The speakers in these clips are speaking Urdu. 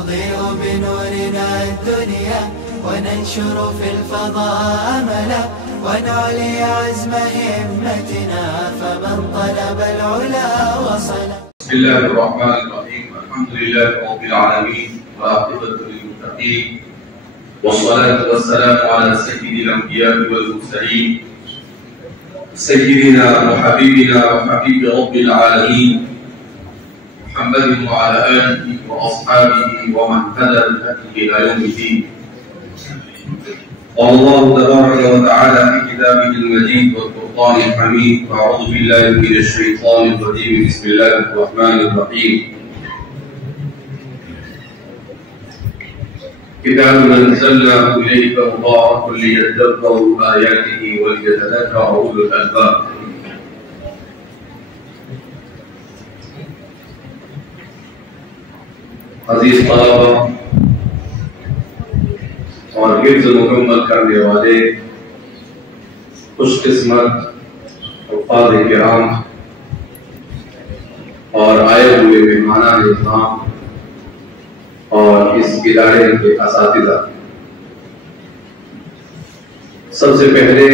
نضيء بنورنا الدنيا وننشر في الفضاء أملا ونعلي عزم همتنا فمن طلب العلا وصل. بسم الله الرحمن الرحيم. الحمد لله رب العالمين والعاقبة للمتقين والصلاة والسلام على سيد الأنبياء والمرسلين سيدنا وحبيبنا وحبيب رب العالمين محمد وعلى آله وأصحابه ومن تبع بهديه إلى يوم الدين. قال الله تبارك وتعالى في كتابه المجيد والقرآن الحميد: أعوذ بالله من الشيطان الرجيم. بسم الله الرحمن الرحيم. كتاب أنزلناه إليك مبارك ليدبروا آياته وليتذكر أولو الألباب. عزیز طلبہ اور حفظ مکمل کرنے والے خوش قسمت حفاظ کرام اور آئے ہوئے مہمانان اکرام اور اس ادارے کے اساتذہ، سب سے پہلے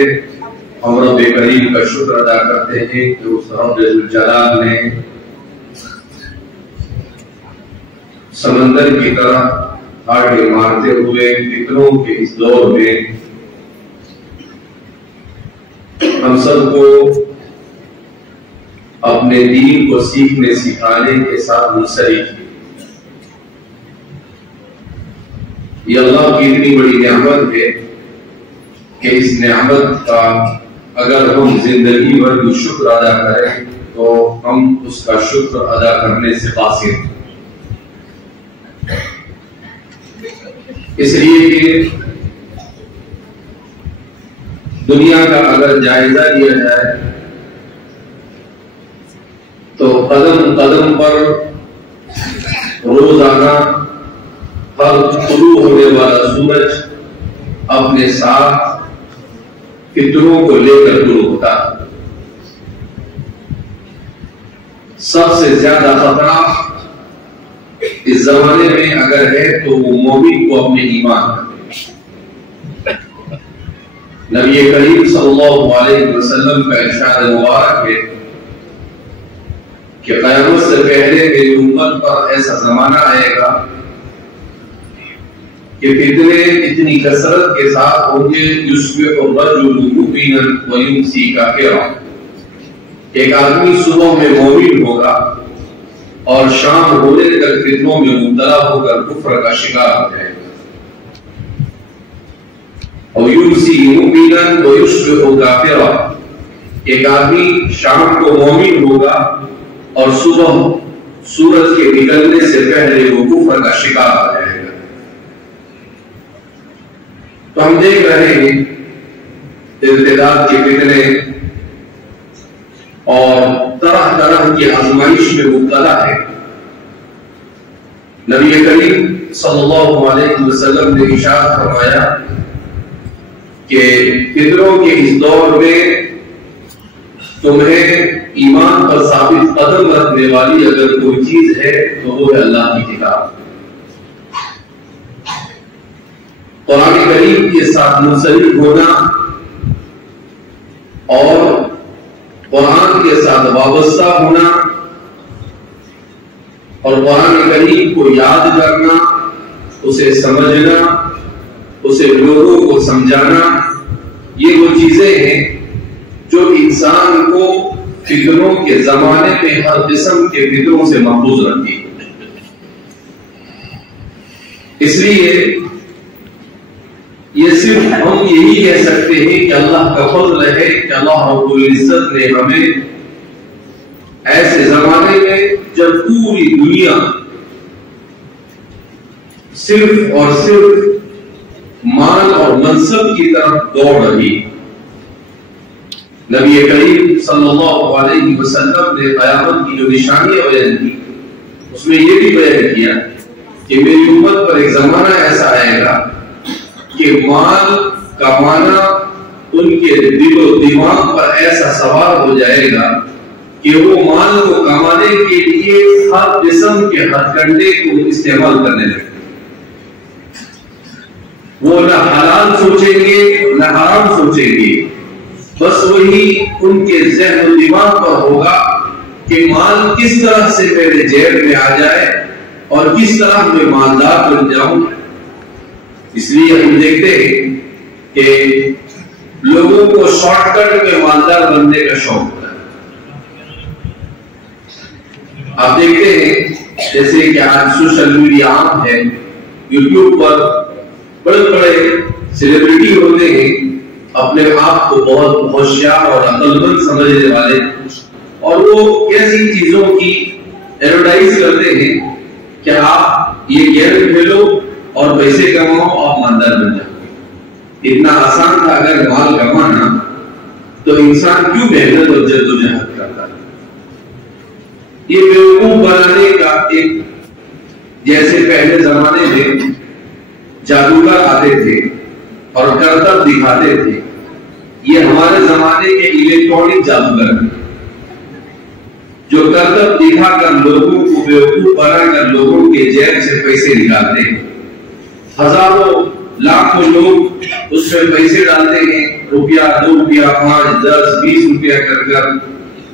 ہم رب کریم کا شکر ادا کرتے ہیں کہ اس رب ذوالجلال نے سمندر کی طرح آگے مارتے ہوئے فکروں کے اس دور میں ہم سب کو اپنے دین کو سیکھنے سکھانے کے ساتھ منسلک کی. یہ اللہ کی اتنی بڑی نعمت ہے کہ اس نعمت کا اگر ہم زندگی بھر بھی شکر ادا کریں تو ہم اس کا شکر ادا کرنے سے قاصر ہیں. اس لیے کہ دنیا کا اگر جائزہ لیا جائے تو قدم قدم پر روزانہ ہر طلوع ہونے والا سورج اپنے ساتھ فطروں کو لے کر طلوع ہوتا ہے. سب سے زیادہ خطرہ اس زمانے میں اگر ہے تو وہ مومن کو اپنے ایمان کرتے. نبی کریم صلی اللہ علیہ وسلم کا ارشاد مبارک ہے کہ قیامت سے پہلے میری امت پر ایسا زمانہ آئے گا کہ فتنے اتنی کثرت کے ساتھ ہوں گے یصبح الرجل مؤمنا ویمسی کافرا. ایک آدمی صبح میں مومن ہوگا اور شام ہونے تک فتنوں میں مبتلا ہو کر کفر کا شکار ہو جائے گا. اور یمسی مؤمنا ویصبح کافرا، ایک آدمی شام کو مومن ہوگا اور صبح سورج کے نکلنے سے پہلے وہ کفر کا شکار ہو جائے گا. تو ہم دیکھ رہے ہیں ارتداد کے فتنے اور طرح طرح کی آزمائش میں مبتلا ہے. نبی کریم صلی اللہ علیہ وسلم نے ارشاد فرمایا کہ فتنوں کے اس دور میں تمہیں ایمان پر ثابت قدم رکھنے والی اگر کوئی چیز ہے تو وہ ہے اللہ کی کتاب. قرآن کریم کے ساتھ منسلک ہونا اور قرآن کے ساتھ وابستہ ہونا اور قرآن کریم کو یاد کرنا، اسے سمجھنا، اسے لوگوں کو سمجھانا، یہ وہ چیزیں ہیں جو انسان کو فکروں کے زمانے میں ہر قسم کے فکروں سے محفوظ رکھتی ہے. اس لیے یہ صرف ہم یہی کہہ سکتے ہیں کہ اللہ کا فضل ہے کہ اللہ رب العزت نے ہمیں ایسے زمانے میں جب پوری دنیا صرف اور صرف مال اور منصب کی طرف دوڑ رہی، نبی کریم صلی اللہ علیہ وسلم نے قیامت کی جو نشانیاں بیان کی اس میں یہ بھی بیان کیا کہ میری امت پر ایک زمانہ ایسا آئے گا کہ مال کمانا ان کے دل و دماغ پر ایسا سوار ہو جائے گا کہ وہ مال کو کمانے کے لیے ہر قسم کے ہتھ کنڈے کو استعمال کرنے لگے. وہ نہ حلال سوچیں گے نہ حرام سوچیں گے، بس وہی ان کے ذہن و دماغ پر ہوگا کہ مال کس طرح سے میرے جیب میں آ جائے اور کس طرح میں مالدار بن جاؤں۔ اس لیے ہم دیکھتے ہیں کہ لوگوں کو شارٹ کٹ میں مالدار بننے کا شوق ہوتا ہے۔ آپ دیکھتے ہیں جیسے کہ آج سوشل میڈیا عام ہے، یوٹیوب پر بڑے بڑے سیلیبریٹی ہوتے ہیں، اپنے آپ کو بہت ہوشیار اور عقل مند سمجھنے والے، اور وہ ایسی چیزوں کی ایڈورٹائز کرتے ہیں کہ آپ یہ گیم کھیلو اور پیسے کماؤ اور مالدار بن جاؤ۔ اتنا آسان تھا اگر مال کمانا تو انسان کیوں محنت اور جدوجہد کرتا ہے؟ یہ بیوقوف بنانے کا ایک، جیسے پہلے زمانے میں جادوگر آتے تھے اور کرتب دکھاتے تھے، یہ ہمارے زمانے کے الیکٹرانک جادوگر ہیں جو کرتب دکھا کر لوگوں کو بیوقوف بنا کر لوگوں کے جیب سے پیسے نکالتے ہیں۔ ہزاروں لاکھوں لوگ اس میں پیسے ڈالتے ہیں، روپیہ 2 روپیہ 5 10 20 روپیہ کر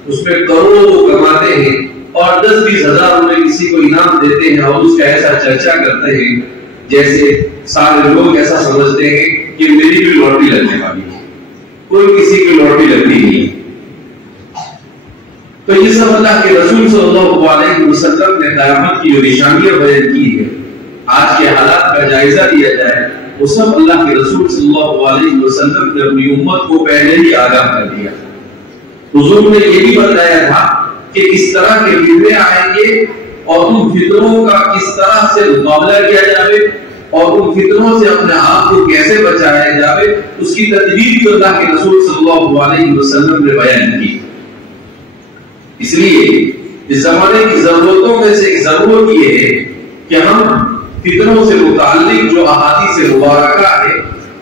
اس میں کروڑوں کماتے ہیں، اور 10-20 ہزار روپے کسی کو انعام دیتے ہیں، اور اس کا ایسا چرچا کرتے ہیں جیسے سارے لوگ ایسا سمجھتے ہیں کہ میری بھی لاٹری لگنے والی ہے۔ کوئی کسی کی لاٹری لگتی نہیں۔ تو یہ سب اللہ کے رسول صلی اللہ علیہ وسلم نے قیامت کی جو نشانیاں بیان کی ہے، آج کے حالات کا جائزہ لیا جائے، وہ سب اللہ کے رسول صلی اللہ علیہ وسلم نے اپنی امت کو پہلے ہی آگاہ کر دیا۔ حضور نے یہ بھی بتایا تھا کہ اس طرح کے فتنے آئیں گے اور ان فتنوں کا کس طرح سے مقابلہ کیا جائے اور ان فتنوں سے اپنے آپ کو کیسے بچایا جائے، اس کی تدبیر بھی اللہ کے رسول صلی اللہ علیہ وسلم نے بیان کی۔ اس لیے اس زمانے کی ضرورتوں میں سے ایک ضرورت یہ ہے کہ ہم فتنوں سے متعلق جو احادیث مبارکہ ہے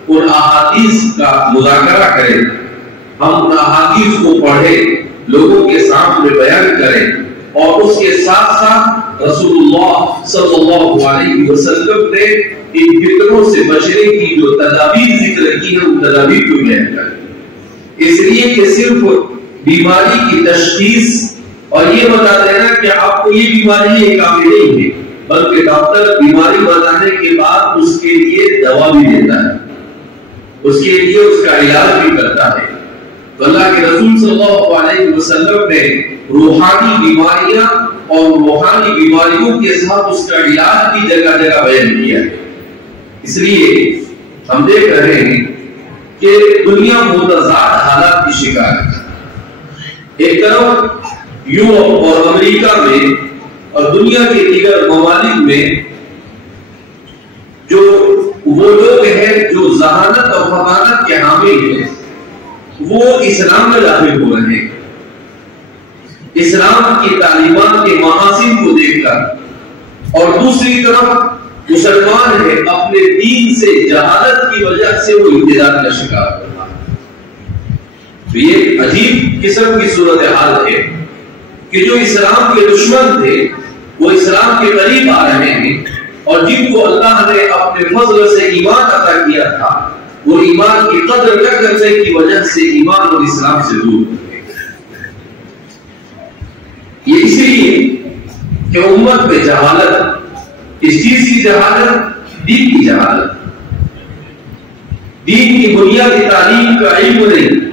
ان احادیث کا مذاکرہ کریں، ہم ان احادیث کو پڑھیں، لوگوں کے سامنے بیان کریں، اور اس کے ساتھ ساتھ رسول اللہ صلی اللہ علیہ وسلم نے ان فتنوں سے بچنے کی جو تدابیر ذکر کی ہے ان تدابیر کو بیان کریں۔ اس لیے کہ صرف بیماری کی تشخیص اور یہ بتا دینا کہ آپ کو یہ بیماری ہے کافی نہیں ہے، بلکہ ڈاکٹر بیماری بتانے کے بعد اس کے لیے دوا بھی دیتا ہے، اس کے لیے اس کا علاج بھی کرتا ہے۔ تو اللہ کے رسول صلی اللہ علیہ وسلم نے روحانی بیماریاں اور روحانی بیماریوں کے ساتھ اس کا علاج بھی جگہ جگہ بیان کیا ہے۔ اس لیے ہم دیکھ رہے ہیں کہ دنیا متضاد حالات کی شکار ہے۔ ایک طرف یورپ اور امریکہ میں اور دنیا کے دیگر ممالک میں جو وہ لوگ ہیں جو ذہانت اور فطانت کے حامل ہیں وہ اسلام میں داخل ہو رہے ہیں، اسلام کی تعلیمات کے محاسن کو دیکھ کر، اور دوسری طرف مسلمان ہے اپنے دین سے جہالت کی وجہ سے وہ امتداد کا شکار ہوتا ہے۔ تو یہ عجیب قسم کی صورتحال ہے کہ جو اسلام کے دشمن تھے وہ اسلام کے قریب آ رہے ہیں، اور جن کو اللہ نے اپنے فضل سے ایمان عطا کیا تھا وہ ایمان کی قدر نہ کرنے کی وجہ سے ایمان اور اسلام سے دور ہو گئے۔ یہ اس لیے کہ امت میں جہالت، اس چیز کی جہالت، دین کی جہالت، دین کی بنیادی تعلیم کا علم نہیں۔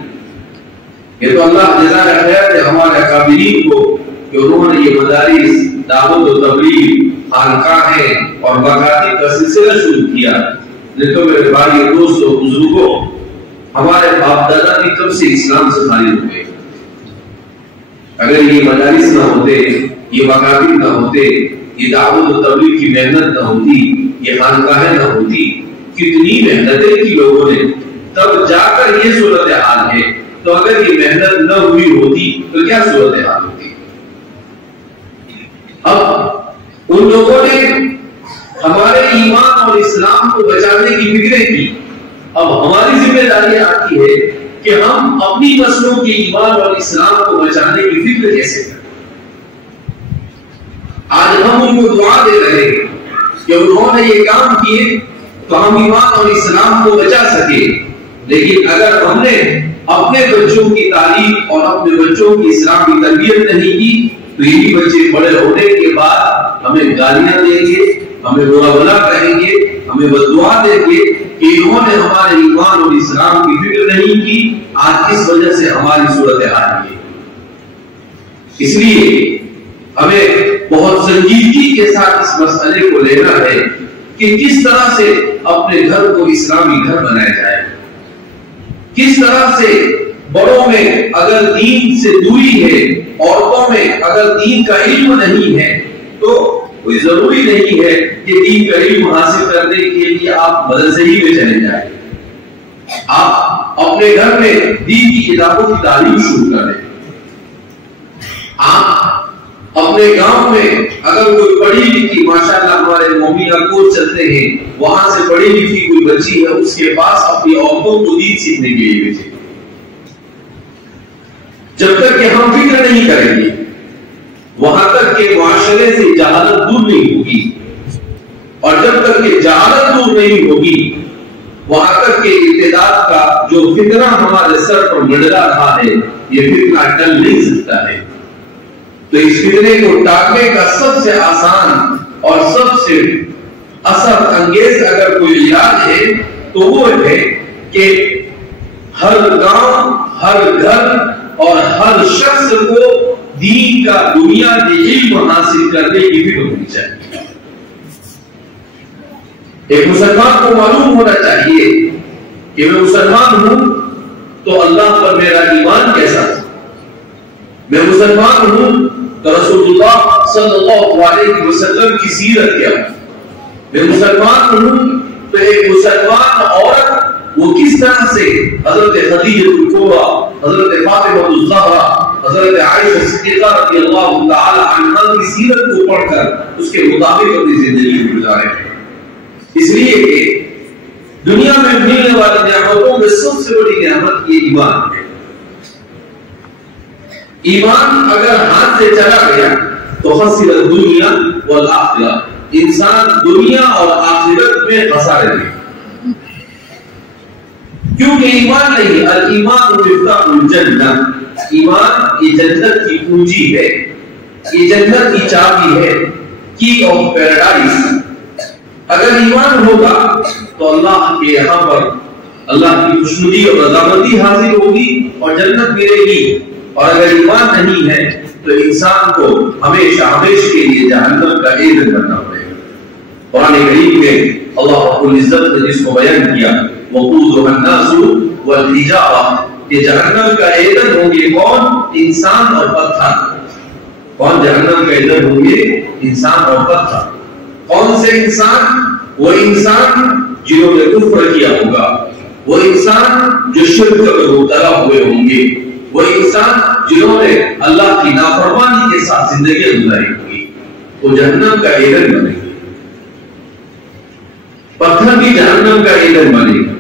یہ تو اللہ جزائے خیر ہے ہمارے اکابرین کو کہ انہوں نے یہ مدارس، دعوت و تبلیغ، خانقاہیں اور مکاتب کا سلسلہ شروع کیا۔ لیکن میرے بھائی دوستوں بزرگوں، ہمارے باپ دادا بھی کب سے اسلام سے خارج ہوئے۔ اگر یہ مدارس نہ ہوتے، یہ مکاتب نہ ہوتے، یہ دعوت و تبلیغ کی محنت نہ ہوتی، یہ خانقاہیں نہ ہوتی، کتنی محنتیں کی لوگوں نے، تب جا کر یہ صورتحال ہے۔ تو اگر یہ محنت نہ ہوئی ہوتی تو کیا صورتحال ہوتی؟ اب ان لوگوں نے ہمارے ایمان اور اسلام کو بچانے کی فکریں کی، اب ہماری ذمہ داری آتی ہے کہ ہم اپنی نسلوں کے ایمان اور اسلام کو بچانے کی فکر کیسے کریں۔ آج ہم ان کو دعا دے رہے ہیں کہ انہوں نے یہ کام کیے تو ہم ایمان اور اسلام کو بچا سکے. لیکن اگر ہم نے اپنے بچوں کی تعلیم اور اپنے بچوں کی اسلامی تربیت نہیں کی تو یہی بچے بڑے ہونے کے بعد ہمیں گالیاں دیں گے, ہمیں برا بھلا کہیں گے, ہمیں بددعا دیں گے کہ انہوں نے ہمارے ایمان اور اسلام کی فکر نہیں کی, آج اس وجہ سے ہماری صورتحال ہے. اس لیے ہمیں بہت سنجیدگی کے ساتھ اس مسئلے کو لینا ہے کہ کس طرح سے اپنے گھر کو اسلامی گھر بنایا جائے, کس طرح سے بڑوں میں اگر دین سے دوری ہے, عورتوں میں اگر دین کا علم نہیں ہے تو کوئی ضروری نہیں ہے کہ دین کا علم حاصل کرنے کے لیے آپ مدرسے ہی میں چلے جائیں. آپ اپنے گھر میں دین کی کتابوں کی تعلیم شروع کریں. آپ اپنے گاؤں میں اگر کوئی پڑھی لکھی, ماشاءاللہ ہمارے مومنہ کوچ چلتے ہیں, وہاں سے پڑھی لکھی کوئی بچی ہے, اس کے پاس اپنی عورتوں کو دین سیکھنے کے لیے بھیجیں. جب تک کہ ہم فکر نہیں کریں گے وہاں تک کہ معاشرے سے جہالت دور نہیں ہوگی, اور جب تک کہ جہالت دور نہیں ہوگی وہاں تک کہ ارتداد کا جو فتنہ ہمارے سر پر منڈلا رہا ہے یہ فتنہ ٹل نہیں سکتا ہے. تو اس فتنے کو ٹالنے کا سب سے آسان اور سب سے اثر انگیز اگر کوئی علاج ہے تو وہ ہے کہ ہر گاؤں, ہر گھر اور ہر شخص کو دین کا بنیادی علم حاصل کرنے کی فکر ہونی چاہیے. ایک مسلمان کو معلوم ہونا چاہیے کہ میں مسلمان ہوں تو اللہ پر میرا ایمان کیسا ہے, میں مسلمان ہوں تو رسول اللہ صلی اللہ علیہ وسلم کی سیرت کیا ہے, میں مسلمان ہوں تو ایک مسلمان عورت وہ کس طرح سے حضرت خدیجہ الکبریٰ, حضرت فاطمہ الزہرا, حضرت عائشہ صدیقہ رضی اللہ تعالی عنہا کی سیرت کو پڑھ کر اس کے مطابق اپنی زندگی گزارے. اس لیے کہ دنیا میں ملنے والی نعمتوں میں سب سے بڑی نعمت یہ ایمان ہے. ایمان اگر ہاتھ سے چلا گیا تو خسر الدنیا والآخرہ, انسان دنیا اور آخرت میں خسارے میں, کیونکہ ایمان نہیں. الایمان مفتاح الجنہ, ایمان یہ جنت کی کنجی ہے, یہ جنت کی چابی ہے, کی آف پیراڈائز. اگر ایمان ہوگا تو اللہ کے یہاں پر اللہ کی خوشنودی اور رضامندی حاصل ہوگی اور جنت ملے گی. اور اگر ایمان نہیں ہے تو انسان کو ہمیشہ ہمیشہ کے لیے جہنم کا ایندھن بننا پڑے گا. قرآن کریم میں اللہ رب العزت نے جس کو بیان کیا وقودها الناس والحجارہ, کہ جہنم کا ایندھن ہوں گے کون؟ انسان اور پتھر. کون جہنم کا ایندھن ہوں گے؟ انسان اور پتھر. کون سے انسان؟ وہ انسان جنہوں نے کفر کیا ہوگا, وہ انسان جو شرک میں مبتلا ہوئے ہوں گے, وہ انسان جنہوں نے اللہ کی نافرمانی کے ساتھ زندگی گزاری ہوگی, وہ جہنم کا ایندھن بنے گی. پتھر بھی جہنم کا ایندھن بنے گا.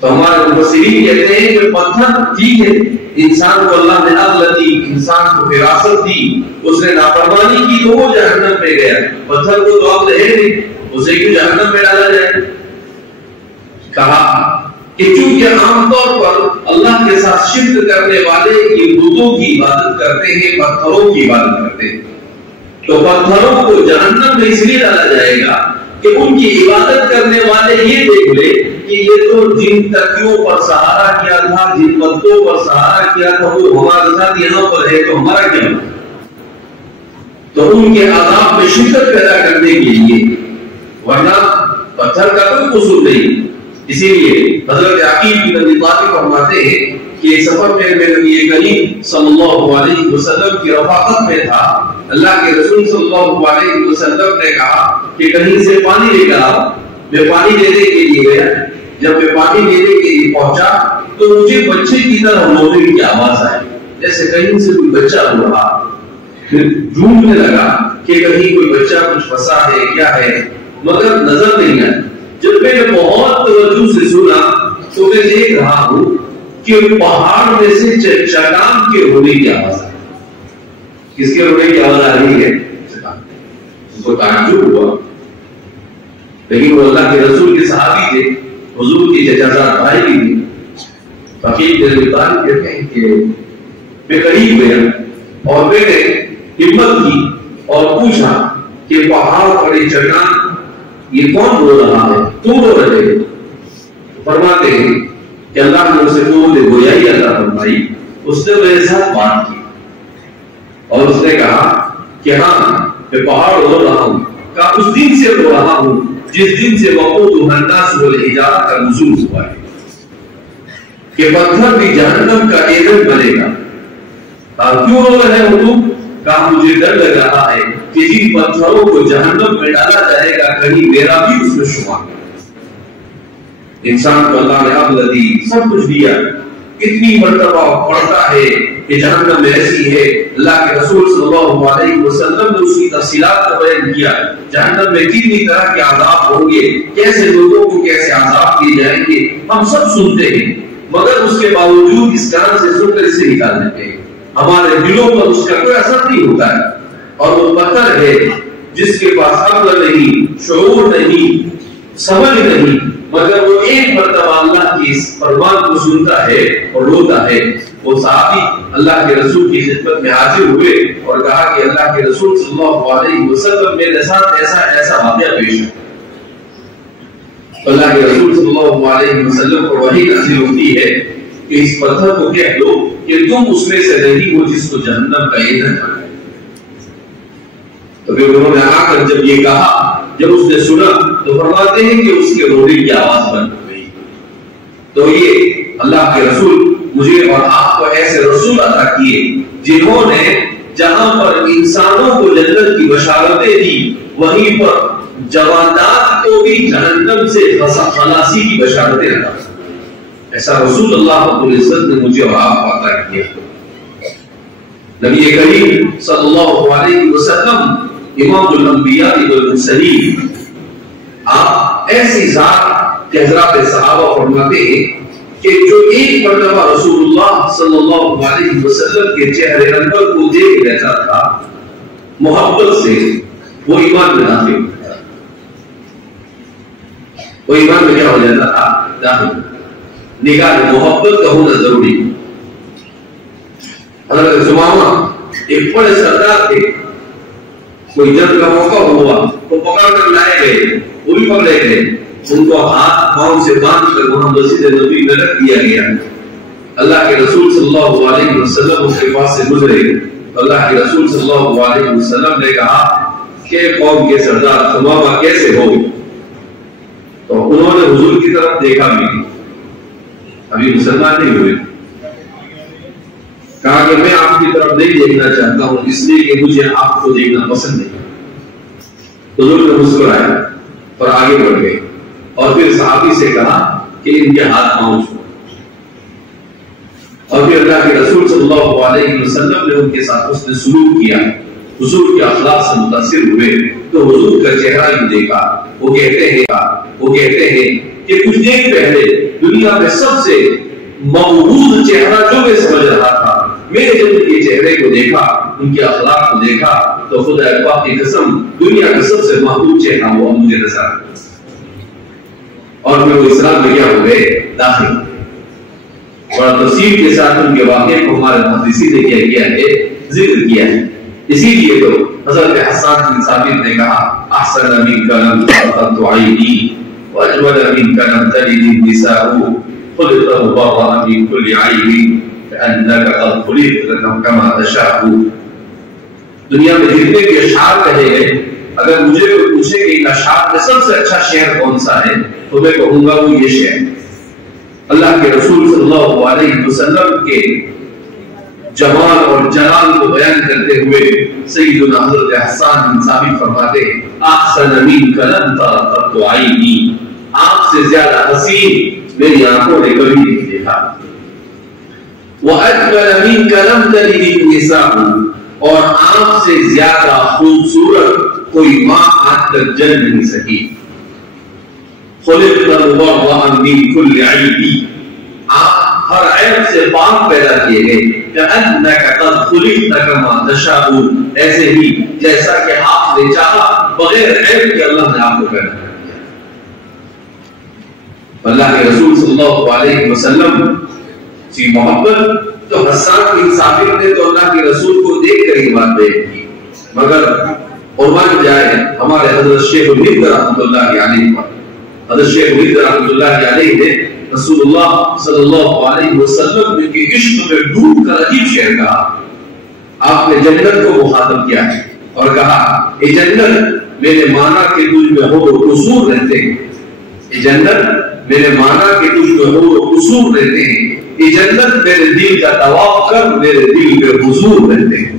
تو ہمارے مفسرین کہتے ہیں کہ پتھر ٹھیک ہے, انسان کو اللہ نے عقل دی, انسان کو فراست دی, اس نے نافرمانی کی تو وہ جہنم میں گیا. پتھر کو تو عقل ہے نہیں, اسے کیوں جہنم میں ڈالا جائے؟ کہا کہ چونکہ عام طور پر اللہ کے ساتھ شرک کرنے والے یہ بتوں کی عبادت کرتے ہیں, پتھروں کی عبادت کرتے ہیں, تو پتھروں کو جہنم میں اس لیے ڈالا جائے گا کہ ان کی عبادت کرنے والے یہ دیکھ لے کہ یہ تو جن تکیوں پر سہارا کیا تھا, جن پتوں پر سہارا کیا تھا, وہ ہمارے ساتھ یہاں پر ہے تو ہمارا کیا ہوگا. تو ان کے عذاب میں شدت پیدا کرنے کے لیے, ورنہ پتھر کا کوئی قصور نہیں. اسی لیے حضرت عقیل بن ابی طالب فرماتے ہیں کہ ایک سفر میں نبی کریم صلی اللہ علیہ وسلم کی رفاقت میں تھا. اللہ کے رسول صلی اللہ علیہ وسلم نے کہا کہ کہیں سے پانی لے کر آؤ. میں پانی لینے کے لیے گیا. جب میں پانی لینے کے لیے پہنچا تو مجھے بچے کی طرح رونے کی آواز آئی, جیسے کہیں سے کوئی بچہ رو رہا. پھر ڈھونڈنے لگا کہ کہیں کوئی بچہ کچھ پھنسا ہے کیا ہے, مگر نظر نہیں آیا. جب میں نے بہت توجہ سے سنا تو میں دیکھ رہا ہوں کہ پہاڑ میں سے چٹان کے رونے کی آواز آئی. کس کے رونے کی آواز آ رہی ہے؟ اس کو تعجب ہوا لیکن وہ اللہ کے رسول کے صحابی تھے، حضور کے چچا زاد بھائی بھی تھے۔ فقیر بن ابی طالب کہتے ہیں کہ میں قریب گیا اور میں نے ہمت کی اور پوچھا کہ پہاڑ پر یہ چٹان یہ کون بول رہا ہے، تم بول رہے ہو؟ فرماتے ہیں کہ اللہ نے اسے قوت گویائی عطا فرمائی، اس نے میرے ساتھ بات کی اور اس نے کہا کہ ہاں میں پہاڑ بول رہا ہوں، کہا اس دن سے بول رہا ہوں جس دن سے وقودها الناس والحجارہ کا نزول ہوا ہے کہ پتھر بھی جہنم کا ایندھن بنے گا۔ کیوں رو رہے ہو تم؟ کہا مجھے ڈر لگ رہا ہے کہ جن پتھروں کو جہنم میں ڈالا جائے گا کہیں میرا بھی اس میں شمار۔ انسان کو اللہ نے عقل دی، سب کچھ دیا، اتنی مرتبہ پڑھتا ہے کہ جہنم میں ایسی ہے، اللہ کے رسول صلی اللہ علیہ وسلم نے اس کی تفصیلات کا بیان کیا، جہنم میں کتنی طرح کے عذاب ہوں گے، کیسے لوگوں کو کیسے عذاب دیے جائیں گے، ہم سب سنتے ہیں، مگر اس کے باوجود اس کان سے سن کر اسے نکال دیتے ہیں، ہمارے دلوں پر اس کا کوئی اثر نہیں ہوتا ہے۔ اور وہ پتھر ہے جس کے پاس عقل نہیں، شعور نہیں، سمجھ نہیں، مگر وہ ایک مرتبہ اللہ کی اس فرمان کو سنتا ہے اور روتا ہے۔ وہ صحابی اللہ کے رسول کی خدمت میں حاضر ہوئے اور کہا کہ اللہ کے رسول صلی اللہ علیہ وسلم میرے ساتھ ایسا واقعہ پیش ہے۔ اللہ کے رسول صلی اللہ علیہ وسلم کو وحی نازل ہوتی ہے کہ اس پتھر کو کہہ دو کہ تم اس میں سے نہیں ہو جس کو جہنم کا ایندھن بنا ہے۔ تو پھر انہوں نے آ کر جب یہ کہا، جب اس نے سنا تو فرماتے ہیں کہ اس کے رونے کی آواز بند ہو گئی۔ تو یہ اللہ کے رسول مجھے اور آپ کو ایسے رسول عطا کیے جنہوں نے جہاں پر انسانوں کو جنت کی بشارتیں دی، وہیں پر جوانات کو بھی جہنم سے خلاصی کی بشارتیں عطا کی۔ ایسا رسول اللہ رب العزت نے مجھے اور آپ کو عطا کیا۔ نبی کریم صلی اللہ علیہ وسلم امام الانبیاء والمرسلین، آپ ایسی ذات کہ حضرات صحابہ فرماتے ہیں کہ جو ایک مرتبہ رسول اللہ صلی اللہ علیہ وسلم کے چہرے انور کو دیکھ لیتا تھا محبت سے، وہ ایمان میں داخل ہوتا تھا، وہ ایمان میں کیا ہو جاتا تھا؟ داخل۔ نکاح محبت کا ہونا ضروری۔ حضرت ثمامہ ایک بڑے سردار تھے، کوئی جنگ کا موقع ہوا تو پکڑ کر لائے گئے، وہ بھی پکڑے گئے، ان کو ہاتھ پاؤں سے باندھ کر وہاں مسجد نبوی میں رکھ دیا گیا۔ اللہ کے رسول صلی اللہ علیہ وسلم اس کے پاس سے گزرے، اللہ کے رسول صلی اللہ علیہ وسلم نے کہا کہ قوم کے سردار ثمامہ کیسے ہو؟ تو انہوں نے حضور کی طرف دیکھا بھی نہیں، ابھی مسلمان نہیں ہوئے، کہا کہ میں آپ کی طرف نہیں دیکھنا چاہتا ہوں اس لیے کہ مجھے آپ کو دیکھنا پسند نہیں۔ حضور نے مسکرایا اور آگے بڑھ گئے اور پھر صحابی سے کہا کہ ان کے ہاتھ پاؤں چھوڑو، اور پھر اللہ کے رسول صلی اللہ علیہ وسلم نے ان کے ساتھ اس نے سلوک کیا، حضور کے اخلاق سے متاثر ہوئے تو حضور کا چہرہ ہی دیکھا۔ وہ کہتے ہیں کہ کچھ دیر پہلے دنیا میں سب سے موجود چہرہ جو میں سمجھ رہا تھا، میں نے جب ان کے چہرے کو دیکھا، ان کے اخلاق کو دیکھا تو خدا پاک کی قسم دنیا کا سب سے محبوب چہرہ وہ مجھے نظر آیا، اور پھر وہ اسلام میں کیا ہو گئے؟ داخل۔ اور تفصیل کے ساتھ ان کے واقعے کو ہمارے محدثین نے کیا کیا ہے؟ ذکر کیا ہے۔ اسی لیے تو حضرت حسان بن ثابت نے کہا احسن منک لم تلد عینی واجمل منک لم تلد النساء خلقت مبرأ من كل عیب کأنک قد خلقت کما تشاء۔ دنیا میں جتنے بھی اشعار کہے گئے، اگر مجھے کوئی پوچھے کہ ان اشعار میں سب سے اچھا شعر کون سا ہے تو میں کہوں گا وہ یہ شعر۔ اللہ کے رسول صلی اللہ علیہ وسلم کے جمال اور جلال کو بیان کرتے ہوئے سیدنا حضرت حسان بن ثابت فرماتے ہیں احسن منک لم تر قط عینی، آپ سے زیادہ حسین میری آنکھوں نے کبھی نہیں دیکھا۔ واجمل منک لم تلد النساء، اور آپ سے زیادہ خوبصورت کوئی ماں آج تک جن نہیں سکی۔ خلقت مبرأ من كل عیب، آپ ہر عیب سے پاک پیدا کیے گئے۔ کأنک قد خلقت کما تشاء، ایسے ہی جیسا کہ آپ نے چاہا بغیر عیب کے اللہ نے آپ کو پیدا کیا۔ اللہ کے رسول صلی اللہ علیہ وسلم کی محبت تو حسان بن ثابت نے تو اللہ کے رسول کو دیکھ کر ہی بات بیان کی، مگر قربان جائے ہمارے حضرت شیخ الہند رحمۃ اللہ علیہ پر، حضرت شیخ الہند رحمۃ اللہ علیہ نے رسول اللہ صلی اللہ علیہ وسلم کے عشق میں ڈوب کر عجیب شعر کہا۔ آپ نے جنت کو مخاطب کیا ہے اور کہا اے جنت میرے مانا کہ تجھ میں حور و قصور رہتے ہیں، اے جنت میرے مانا کہ تجھ میں حور و قصور رہتے ہیں، اے جنت میرے دل کا طواف کر میرے دل میں حضور رہتے ہیں۔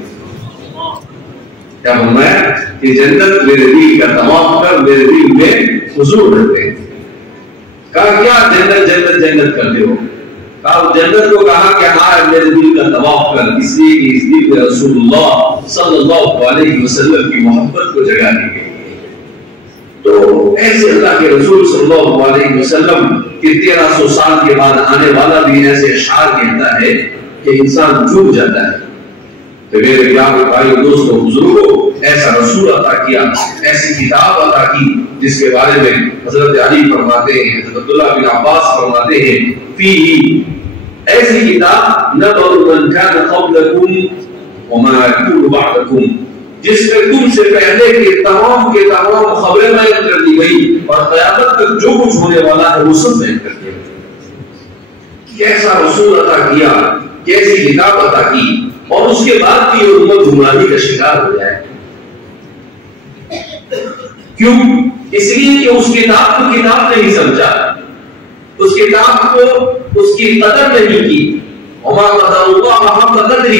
کیا فرمایا کہ جنت میرے دل کا طواف کر میرے دل میں حضور رہتے ہیں۔ کہا کیا جنت جنت جنت کرتے ہو؟ کہا جنت کو کہا کہ ہاں میرے دل کا طواف کر، اس لیے کہ اس دل میں رسول اللہ صلی اللہ علیہ وسلم کی محبت کو جگا دی گئی۔ تو ایسے اللہ کے رسول صلی اللہ علیہ وسلم کہ 1300 سال کے بعد آنے والا بھی ایسے اشعار کہتا ہے کہ انسان چوک جاتا ہے۔ تو میرے پیارے بھائیو دوستو بزرگوں، ایسا رسول عطا کیا، ایسی کتاب عطا کی جس کے بارے میں حضرت علی فرماتے ہیں، حضرت عبداللہ بن عباس فرماتے ہیں فیہ، ایسی کتاب نبأ من کان قبلکم وما یکون بعدکم، جس میں تم سے پہلے کے تمام خبریں بیان کر دی گئی اور قیامت تک جو کچھ ہونے والا ہے وہ سب بیان کر دیا گیا۔ کیسا رسول عطا کیا، کیسی کتاب عطا کی، اور اس کے بعد بھی یہ امت گمراہی کا شکار ہو جائے۔ کیوں؟ اس لیے کہ اس کتاب کو کتاب نہیں سمجھا، اس کتاب کو اس کی قدر نہیں کی۔ وما قدر اللہ حق قدرہ،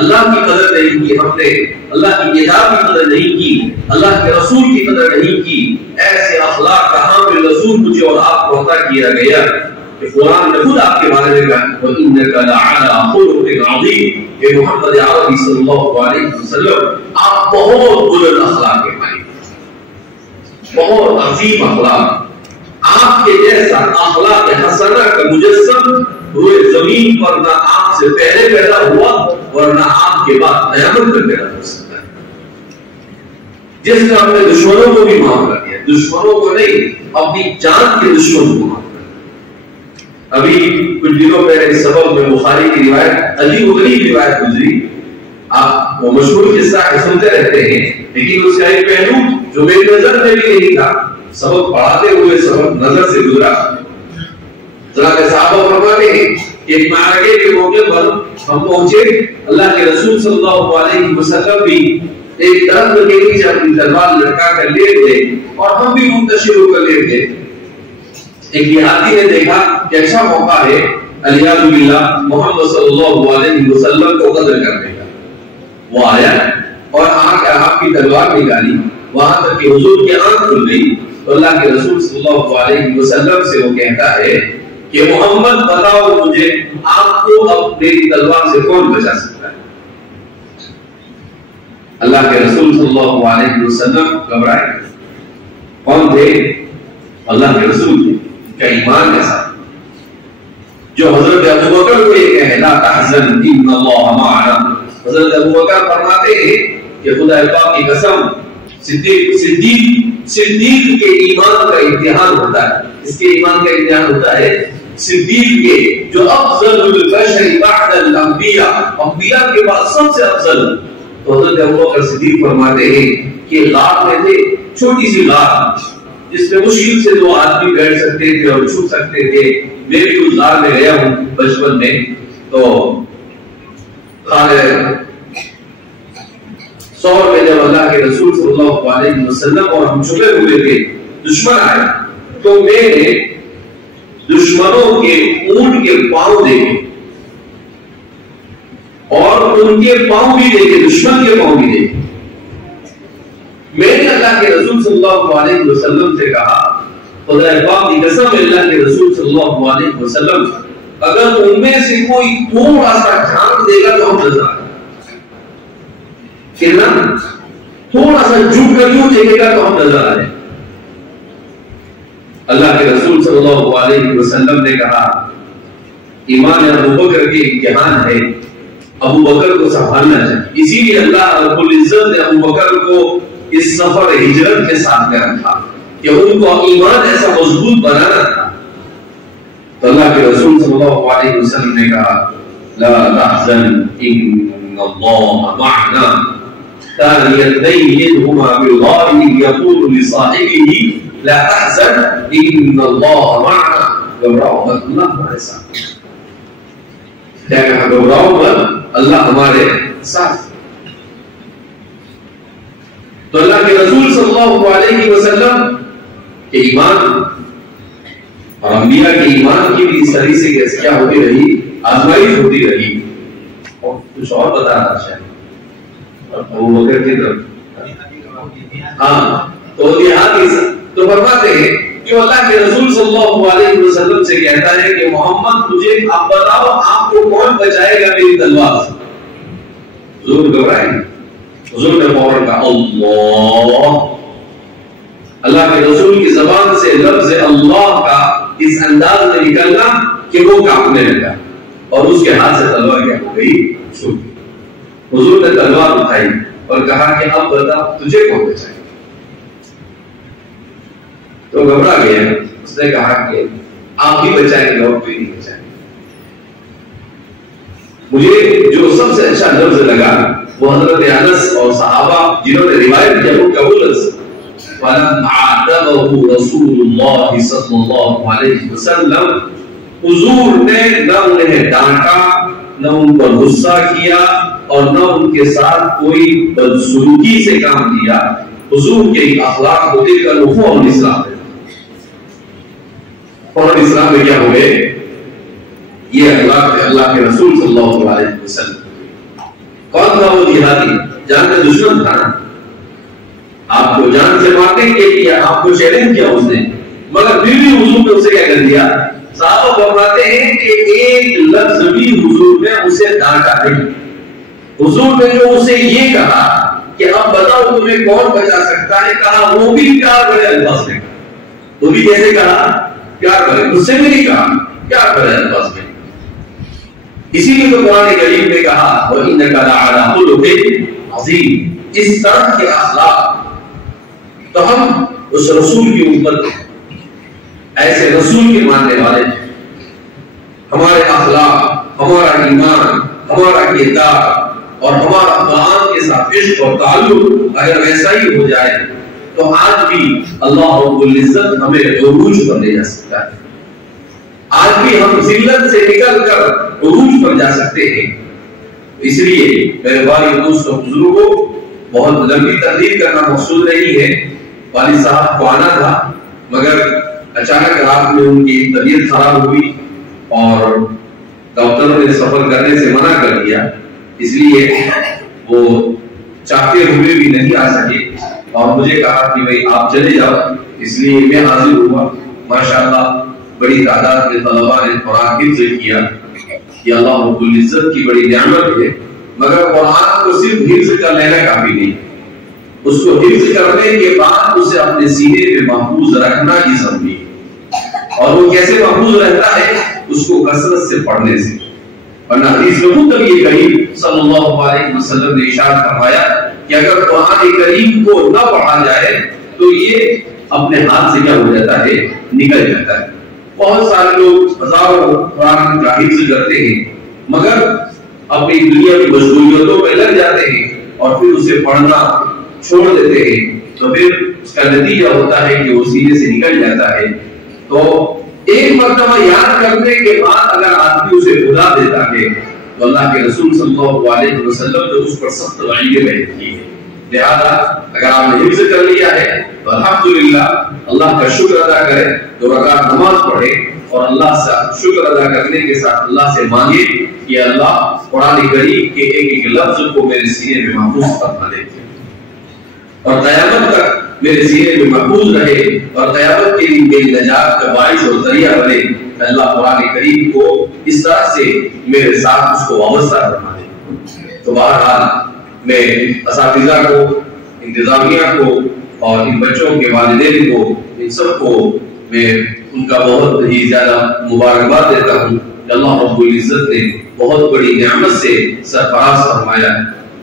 اللہ کی قدر نہیں کی ہم نے، اللہ کی کتاب کی قدر نہیں کی، اللہ کے رسول کی قدر نہیں کی۔ ایسے اخلاق کا حامل رسول مجھے اور آپ کو عطا کیا گیا کہ قرآن نے خود آپ کے بارے میں کہا وَإِنَّكَ لَعَلَىٰ خُلُقٍ عَظِيمٍ، کہ محمد عربی صلی اللہ علیہ وسلم آپ بہت بلند اخلاق کے مالک، بہت عظیم اخلاق، آپ کے جیسا اخلاق حسنہ کا مجسم روئے زمین پر نہ آپ سے پہلے پیدا ہوا اور نہ آپ کے بعد قیامت میں پیدا ہو سکتا ہے، جس نے اپنے دشمنوں کو بھی معاف کر دیا، دشمنوں کو نہیں اپنی جان کے دشمنوں کو معاف کر دیا۔ ابھی کچھ دنوں پہلے اس سبب میں بخاری کی روایت عجیب و غریب روایت گزری، آپ وہ مشہور قصہ سنتے رہتے ہیں، لیکن اس کا ایک پہلو جو میری نظر میں بھی نہیں تھا، سبق پڑھاتے ہوئے سبق نظر سے گزرا۔ جناب صحابہ فرماتے ہیں کہ ایک معرکے کے موقع پر ہم پہنچے، اللہ کے رسول صلی اللہ علیہ وسلم بھی ایک درخت کے نیچے اپنی تلوار لٹکا کر لیٹ گئے اور ہم بھی منتشر ہو کر لیٹ گئے۔ ایک دیہاتی نے دیکھا کہ اچھا موقع ہے علیہ باللہ محمد صلی اللہ علیہ وسلم کو قتل کرنے کا، وہ آیا اور آ کر آپ کی تلوار نکالی، وہاں تک کہ حضور کی آنکھ کھل گئی تو اللہ کے رسول صلی اللہ علیہ وسلم سے وہ کہتا ہے کہ محمد بتاؤ مجھے آپ کو اب میری تلوار سے کون بچا سکتا ہے؟ اللہ کے رسول صلی اللہ علیہ وسلم گھبرائے، کون تھے؟ اللہ کے رسول تھے۔ کا ایمان ایسا جو حضرت ابوبکر کو یہ کہے لا تحزن ان اللہ معنا، حضرت ابوبکر فرماتے ہیں کہ خدا پاک کی قسم صدیق کے ایمان کا امتحان ہوتا ہے، اس کے ایمان کا امتحان ہوتا ہے صدیق کے جو افضل البشر بعد الانبیاء، انبیاء کے بعد سب سے افضل۔ تو حضرت ابوبکر صدیق فرماتے ہیں کہ غار میں تھے، چھوٹی سی غار جس میں مشکل سے دو آدمی بیٹھ سکتے تھے اور چھپ سکتے تھے۔ میں بھی اس غار میں گیا ہوں بچپن میں، تو سور میں جب اللہ کے رسول صلی اللہ علیہ وسلم اور ہم چھپے ہوئے تھے، دشمن آئے تو میں نے دشمنوں کے اونٹ کے پاؤں دیکھے اور ان کے پاؤں بھی دیکھے، دشمن کے پاؤں بھی دیکھے۔ میں نے اللہ کے رسول صلی اللہ علیہ وسلم سے کہا خدا پاک کی قسم اللہ کے رسول صلی اللہ علیہ وسلم اگر ان میں سے کوئی تھوڑا سا جھانک دے گا تو ہم نظر آئے، تھوڑا سا جھک کر یوں دیکھے گا تو ہم نظر آئے۔ اللہ کے رسول صلی اللہ علیہ وسلم نے کہا ایمان ابو بکر کے امتحان ہے، ابو بکر کو سنبھالنا چاہیے، اسی لیے اللہ رب العزت نے ابو بکر کو اس سفر ہجرت کے ساتھ میں رکھا کہ ان کو ایمان ایسا مضبوط بنانا تھا تو اللہ کے رسول صلی اللہ علیہ وسلم نے کہا لا تحزن ان اللہ معنا كان يديه يدهما بالغار يقول لصاحبه لا تحزن ان الله معنا گھبراؤ مت اللہ ہمارے ساتھ کیا کہا گھبراؤ مت اللہ ہمارے ساتھ تو اللہ کے رسول صلی اللہ علیہ وسلم کے ایمان اور انبیاء کے ایمان کی بھی اس طرح سے کیا ہوتی رہی آزمائش ہوتی رہی اور کچھ اور بتانا چاہیے وہ بکر کی طرف ہاں تو تو فرماتے ہیں کہ اللہ کے رسول صلی اللہ علیہ وسلم سے کہتا ہے کہ محمد مجھے آپ بتاؤ آپ کو کون بچائے گا میری تلوار سے حضور گھبرائے حضور نے فوراً کہا اللہ کے رسول کی زبان سے لفظ اللہ کا اس انداز میں نکلنا کہ وہ کانپنے لگا اور اس کے ہاتھ سے تلوار کیا ہو گئی چھوٹ گئی حضور نے تلوار اٹھائی اور کہا کہ اب بتا تجھے کون بچائے تو گھبرا گیا اس نے کہا کہ آپ بھی بچائیں گے اور کوئی نہیں بچائیں گے مجھے جو سب سے اچھا لفظ لگا وہ حضرت انس اور صحابہ جنہوں نے روایت کیا وہ قبول فَلَمْ عَاتَبَهُ رَسُولُ اللَّهِ صلی اللہ علیہ وسلم حضور نے نہ انہیں ڈانٹا نہ ان پر غصہ کیا اور نہ ان کے ساتھ کوئی بدسلوکی سے کام کیا حضور کے اخلاق کو دیکھ کر وہ فوراً اسلام میں فوراً اسلام میں کیا ہوئے یہ اخلاق ہے اللہ کے رسول صلی اللہ علیہ وسلم کون تھا وہ جہادی جان کا دشمن تھا نا آپ کو جان سے مارنے کے لیے آپ کو چیلنج کیا اس نے مگر پھر بھی حضور نے اسے کیا کر دیا صحابہ فرماتے ہیں کہ ایک لفظ بھی حضور نے اسے ڈانٹا نہیں حضور نے جو اسے یہ کہا کہ اب بتاؤ تمہیں کون بچا سکتا ہے کہا وہ بھی پیار بڑے الفاظ میں وہ بھی کیسے کہا پیار بڑے اس سے بھی نہیں کہا پیار بڑے الفاظ میں اسی لیے تو قرآن کریم نے کہا وَإِنَّكَ لَعَلَىٰ خُلُقٍ عَظِيمٍ اس طرح کے اخلاق تو ہم اس رسول کی امت ایسے رسول کے ماننے والے ہمارے اخلاق ہمارا ایمان ہمارا کردار اور ہمارا قرآن کے ساتھ عشق اور تعلق اگر ویسا ہی ہو جائے تو آج بھی اللہ رب العزت ہمیں عروج پر لے جا سکتا ہے آج بھی ہم ذلت سے نکل کر عروج پر جا سکتے ہیں اس لیے میرے بھائی دوستوں بزرگوں بہت لمبی تقریر کرنا مقصود نہیں ہے والد صاحب کو آنا تھا مگر اچانک رات میں ان کی طبیعت خراب ہوئی اور ڈاکٹروں نے سفر کرنے سے منع کر دیا اس لیے وہ چاہتے ہوئے بھی نہیں آ سکے اور مجھے کہا کہ بھائی آپ چلے جاؤ اس لیے میں حاضر ہوا ماشاءاللہ بڑی تعداد میں طلباء نے قرآن حفظ کیا یہ اللہ رب العزت کی بڑی نعمت ہے مگر قرآن کو صرف حفظ کر لینا کافی نہیں اس کو حفظ کرنے کے بعد اسے اپنے سینے میں محفوظ رکھنا ہی ضروری ہے اور وہ کیسے محفوظ رہتا ہے اس کو کثرت سے پڑھنے سے ورنہ حدیث میں خود نبی کریم صلی اللہ علیہ وسلم نے ارشاد فرمایا کہ اگر قرآن کریم کو نہ پڑھا جائے تو یہ اپنے ہاتھ سے کیا ہو جاتا ہے نکل جاتا ہے بہت سارے لوگ ہزاروں قرآن کا حفظ کرتے ہیں مگر اپنی دنیا کی مشغولیتوں میں لگ جاتے ہیں اور پھر اسے پڑھنا چھوڑ دیتے ہیں تو پھر اس کا نتیجہ ہوتا ہے کہ وہ سینے سے نکل جاتا ہے تو ایک مرتبہ یاد کرنے کے بعد اگر آدمی اسے بھلا دیتا ہے تو اللہ کے رسول صلی اللہ علیہ وسلم نے اس پر سخت وعید بیان کی ہے لہذا اگر آپ نے حفظ کر لیا ہے تو الحمدللہ اللہ کا شکر ادا کرے 2 رکعت نماز پڑھے اور اللہ سے شکر ادا کرنے کے ساتھ اللہ سے مانگے کہ اللہ قرآن کریم کے ایک ایک لفظ کو میرے سینے میں محفوظ فرما دے اور قیامت تک میرے سینے میں محفوظ رہے اور قیامت کے لیے میری نجات کا باعث اور ذریعہ بنے کہ اللہ قرآن کریم کو اس طرح سے میرے ساتھ اس کو وابستہ فرما دے تو بہرحال میں اساتذہ کو انتظامیہ کو اور ان بچوں کے والدین کو ان سب کو میں ان کا بہت ہی زیادہ مبارکباد دیتا ہوں کہ اللہ رب العزت نے بہت بڑی نعمت سے سرفراز فرمایا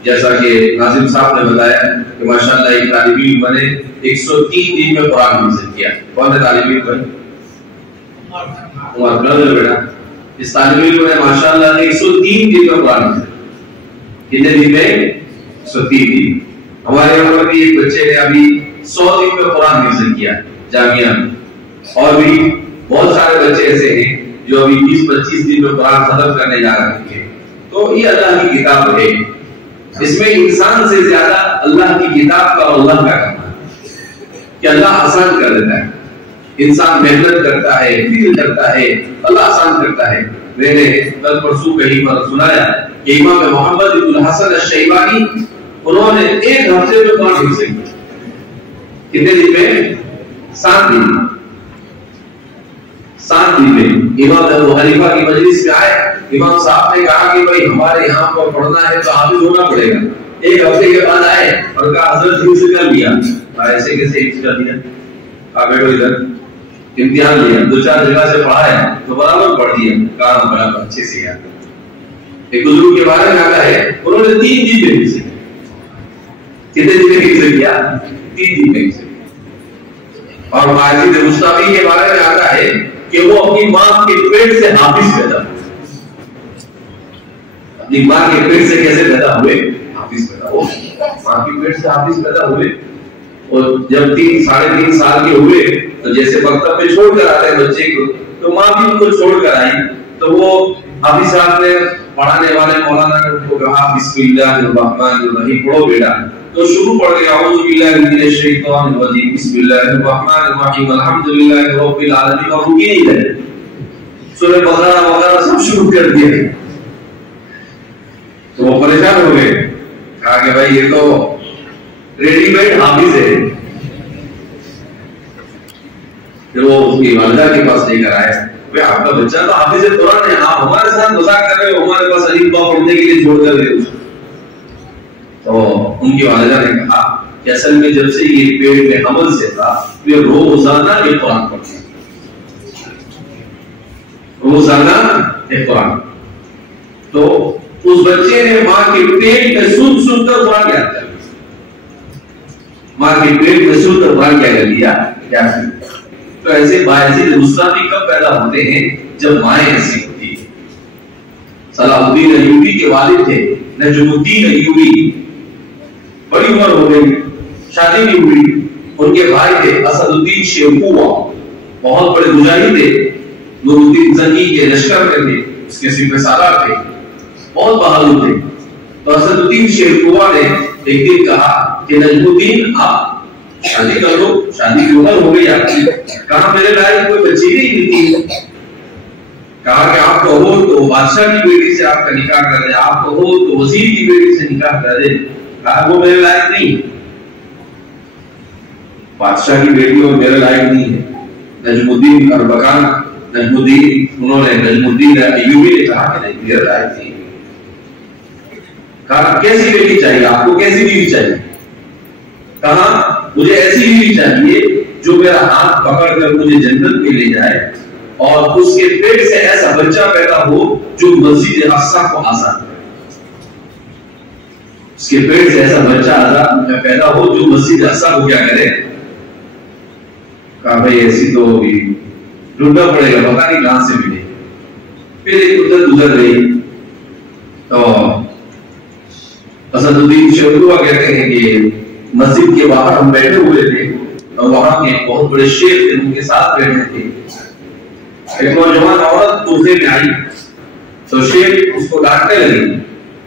جیسا کہ ناظم صاحب نے بتایا کہ ماشاءاللہ ایک طالب علم بنے 103 دن میں قرآن حفظ کیا کون ہے طالب علم بنے عمر بن بیٹا اس طالب علم نے ماشاءاللہ نے 103 دن میں قرآن حفظ کیا. کتنے دن میں؟ 103 دن. ہمارے یہاں پر بھی ایک بچے نے ابھی 100 دن میں قرآن حفظ کیا جامعہ میں, اور بھی بہت سارے بچے ایسے ہیں جو ابھی 20-25 دن میں قرآن ختم کرنے جا رہے ہیں. تو یہ اللہ کی کتاب ہے, اس میں انسان سے زیادہ اللہ کی کتاب کا اور اللہ کا کام ہے کہ اللہ آسان کر دیتا ہے. انسان محنت کرتا ہے, فکر کرتا ہے, اللہ آسان کرتا ہے. میں نے کل پرسوں کہیں پر سنایا کہ امام محمد بن الحسن الشیبانی انہوں نے ایک ہفتے میں قرآن حفظ کیا. کتنے دن میں؟ 7 دن. 7 دن میں امام ابو حنیفہ کی مجلس میں آئے, امام صاحب نے کہا کہ بھائی ہمارے یہاں پر پڑھنا ہے تو حافظ ہونا پڑے گا. ایک ہفتے کے بعد آئے اور کہا حضرت حفظ کر لیا. ایسے کیسے حفظ کر دیا؟ آپ بیٹھو ادھر, امتحان لیا, 2-4 جگہ سے پڑھا ہے تو برابر پڑھ دیا, کہاں برابر اچھے سے یاد. ایک بزرگ کے بارے میں آتا ہے انہوں نے 3 دن میں حفظ کیا. کتنے دن میں حفظ کیا؟ 3 دن میں حفظ کیا. اور ماجد مصطفی کے بارے میں آتا ہے کہ وہ اپنی ماں کے پیٹ سے حافظ پیدا ہوئے. اپنی ماں کے پیٹ سے کیسے پیدا ہوئے؟ حافظ پیدا ہوئے. ماں کے پیٹ سے حافظ پیدا ہوئے, اور جب 3-3.5 سال کے ہوئے تو جیسے مکتب میں چھوڑ کر آتے ہیں بچے کو, تو ماں بھی ان کو چھوڑ کر آئی. تو وہ حافظ صاحب نے پڑھانے والے مولانا نے ان کو کہا بسم اللہ الرحمن الرحیم پڑھو بیٹا. تو شروع پڑھ گیا اعوذ باللہ من الشیطان الرجیم بسم اللہ الرحمن الرحیم الحمدللہ رب العالمین, اور رکی نہیں رہے, سورہ بقرہ وغیرہ سب شروع کر دیا. تو وہ پریشان ہو گئے, کہا کہ بھائی یہ تو ریڈی میڈ حافظ ہے. پھر وہ اس کی والدہ کے پاس لے کر آئے, بھائی آپ کا بچہ تو حافظ قرآن ہے, آپ ہمارے ساتھ مذاق کر رہے ہو, ہمارے پاس الف با پڑھنے کے لیے چھوڑ کر گئے. تو ان کی والدہ نے کہا کہ اصل میں جب سے یہ پیٹ میں حمل سے تھا یہ روزانہ یہ قرآن پڑھتے ہیں, روزانہ یہ قرآن. تو اس بچے نے ماں کے پیٹ میں سن کر قرآن یاد کر لیا. ماں کے پیٹ میں سن کر قرآن کیا کر لیا, کیا کر لیا. تو ایسے باعث مصطفی کب پیدا ہوتے ہیں؟ جب مائیں ایسی ہوتی ہیں. صلاح الدین ایوبی کے والد تھے نجم الدین ایوبی, بڑی عمر ہو گئی, شادی نہیں ہوئی. ان کے بھائی تھے اسد الدین شیرکوہ, بہت بڑے مجاہد تھے, نور الدین زنگی کے لشکر میں تھے, اس کے سپہ سالار تھے, بہت بہادر تھے. تو اسد الدین شیرکوہ نے ایک دن کہا کہ نجم الدین آپ شادی کر لو, شادی کی عمر ہو گئی آپ کی. کہا میرے لائق کوئی بچی نہیں ملتی. کہا کہ آپ کو ہو تو بادشاہ کی بیٹی سے آپ کا نکاح کر دیں, آپ کو ہو تو وزیر کی بیٹی سے نکاح کر دیں. کہا وہ میرے لائق نہیں, بادشاہ کی بیٹی اور میرے لائق نہیں ہے. نجم الدین اربکان نجم الدین انہوں نے نجم الدین ایوبی نے کہا کہ نہیں میرے لائق نہیں. کہا کیسی بیٹی چاہیے آپ کو, کیسی بیوی چاہیے؟ کہا مجھے ایسی بیوی چاہیے جو میرا ہاتھ پکڑ کر مجھے جنت میں لے جائے, اور اس کے پیٹ سے ایسا بچہ پیدا ہو جو مسجد اقصی کو آزاد کرے. اس کے پیٹ سے ایسا بچہ پیدا ہو جو مسجد اقصی کو کیا کرے. کہا بھائی ایسی تو ڈھونڈنا پڑے گا, پتہ نہیں کہاں سے ملے. پھر ایک مدت گزر گئی تو اسد الدین شیرکوہ کہتے ہیں کہ مسجد کے باہر ہم بیٹھے ہوئے تھے, اور وہاں کے بہت بڑے شیخ تھے, ان کے ساتھ بیٹھے تھے. ایک نوجوان عورت کوفے میں آئی تو شیخ اس کو ڈانٹنے لگے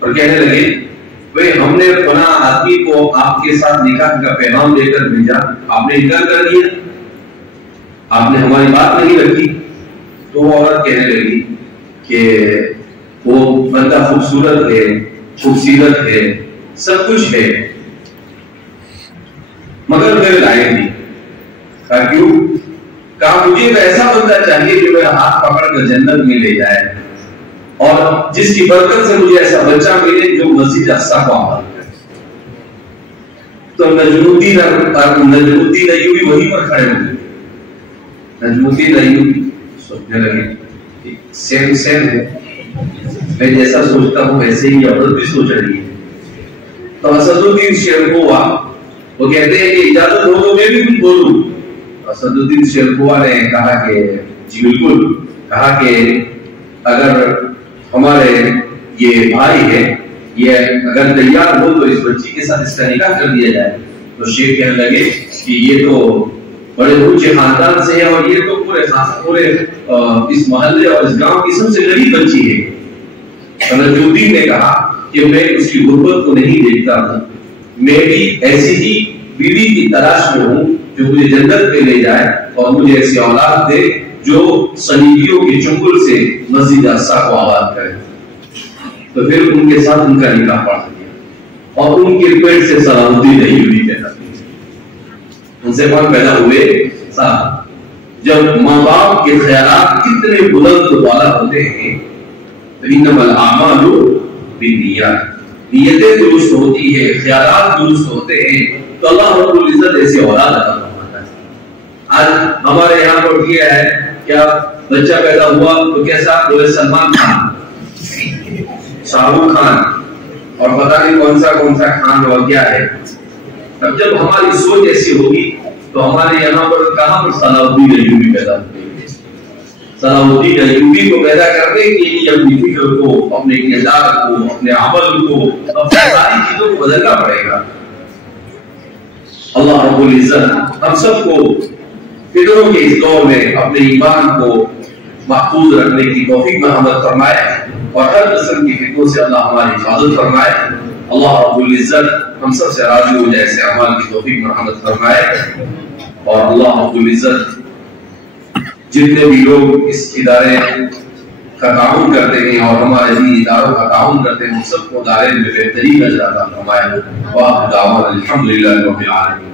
اور کہنے لگے بھائی ہم نے فلاں آدمی کو آپ کے ساتھ نکاح کا پیغام دے کر بھیجا, آپ نے انکار کر دیا, آپ نے ہماری بات نہیں رکھی. تو وہ عورت کہنے لگی کہ وہ بندہ خوبصورت ہے, خوبصورت ہے, سب کچھ ہے, مگر میرے لائق نہیں. کہا کیوں؟ کہا مجھے ایسا بندہ چاہیے جو میرا ہاتھ پکڑ کر جنت میں لے جائے, اور جس کی برکت سے مجھے ایسا بچہ ملے جو مسجد اقصی کو آباد کرے. تو نجم الدین ایوبی وہیں پر کھڑے ہو گئے. نجم الدین ایوبی سوچنے لگے سیم ہے, میں جیسا سوچتا ہوں ویسے ہی عورت بھی سوچ رہی ہے. تو اسد الدین شیرکوہ وہ کہتے ہیں کہ اجازت ہو تو میں بھی کچھ بولوں. اسد الدین شیرکوہ نے کہا کہ جی بالکل. کہا کہ اگر ہمارے یہ بھائی ہے یہ اگر تیار ہو تو اس بچی کے ساتھ اس کا نکاح کر دیا جائے. تو شیخ کہنے لگے کہ یہ تو بڑے اونچے خاندان سے ہے اور یہ تو پورے اس محلے اور اس گاؤں کی سب سے غریب بچی ہے. نجمالدین نے کہا کہ میں اس کی غربت کو نہیں دیکھتا ہوں, میں بھی ایسی ہی بیوی کی تلاش میں ہوں جو مجھے جنت پہ لے جائے اور مجھے ایسی اولاد دے جو صلیبیوں کے چنگل سے مسجد اقصی کو آباد کرے. تو پھر ان کے ساتھ ان کا نکاح پڑھ دیا اور ان کے پیٹ سے صلاح الدین ایوبی پیدا ہوئے. ان سے کون پیدا ہوئے؟ صلاح. جب ماں باپ کے خیالات کتنے بلند و بالا ہوتے ہیں تو انما الاعمال بالنیات, نیتیں درست ہوتی ہے, خیالات درست ہوتے ہیں تو اللہ رب العزت ایسی اولاد عطا فرماتا ہے. آج ہمارے یہاں پر کیا ہے کیا بچہ پیدا ہوا تو کیسا بولے سلمان خان, شاہ رخ خان اور پتہ نہیں کون سا خان اور کیا ہے. اب جب ہماری سوچ ایسی ہوگی تو ہمارے یہاں پر کہاں پر صلاح الدین ایوبی پیدا ہوتے ہیں. صلاح الدین ایوبی کو پیدا کرنے کے لیے اپنی فکر کو, اپنے کردار کو, اپنے عمل کو, اپنی ساری چیزوں کو بدلنا پڑے گا. اللہ رب العزت ہم سب کو فکروں کے اس دور میں اپنے ایمان کو محفوظ رکھنے کی توفیق مرحمت فرمائے اور ہر قسم کی فکروں سے اللہ ہماری حفاظت فرمائے. اللہ رب العزت ہم سب سے راضی ہو جائے, ایسے اعمال کی توفیق مرحمت فرمائے. اور اللہ رب العزت جتنے بھی لوگ اس ادارے کا تعاون کرتے ہیں اور ہمارے دینی اداروں کا تعاون کرتے ہیں ان سب کو دارین میں بہترین اجر عطا فرمائے. وآخر دعوانا الحمدللہ رب العالمین.